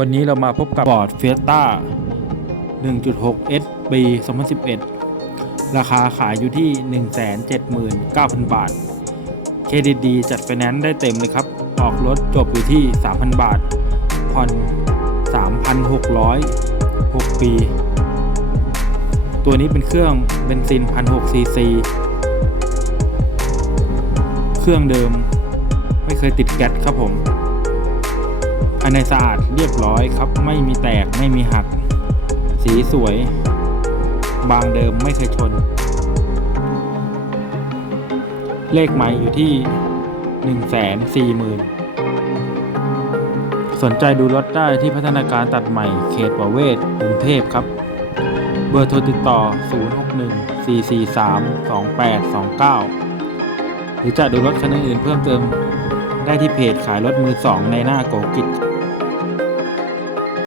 วันนี้เรามาพบกับ Ford Fiesta 1.6 S ปี 2011 ราคาขายอยู่ที่ 179,000 บาท เครดิตดีจัดไฟแนนซ์ได้เต็มเลยครับ ออกรถจบอยู่ที่ 3,000 บาท ผ่อน 3,600 6 ปี ตัวนี้เป็นเครื่องเบนซิน 1,600 ซีซี เครื่องเดิม ไม่เคยติดแก๊สครับผมายในสะอาดเรียบร้อยครับ ไม่มีแตกไม่มีหัก สีสวย บางเดิมไม่เคยชน เลขไม้อยู่ที่ 1 4 0 0 0 0 สนใจดูรถได้ที่พัฒนาการตัดใหม่เขตประเวศกรุงเทพครับ เบอร์โทรติดต่อ 061 443 2829 หรือจะดูรถคันอื่นเพิ่มเติม ได้ที่เพจขายรถมือสองในหน้าโกกิจ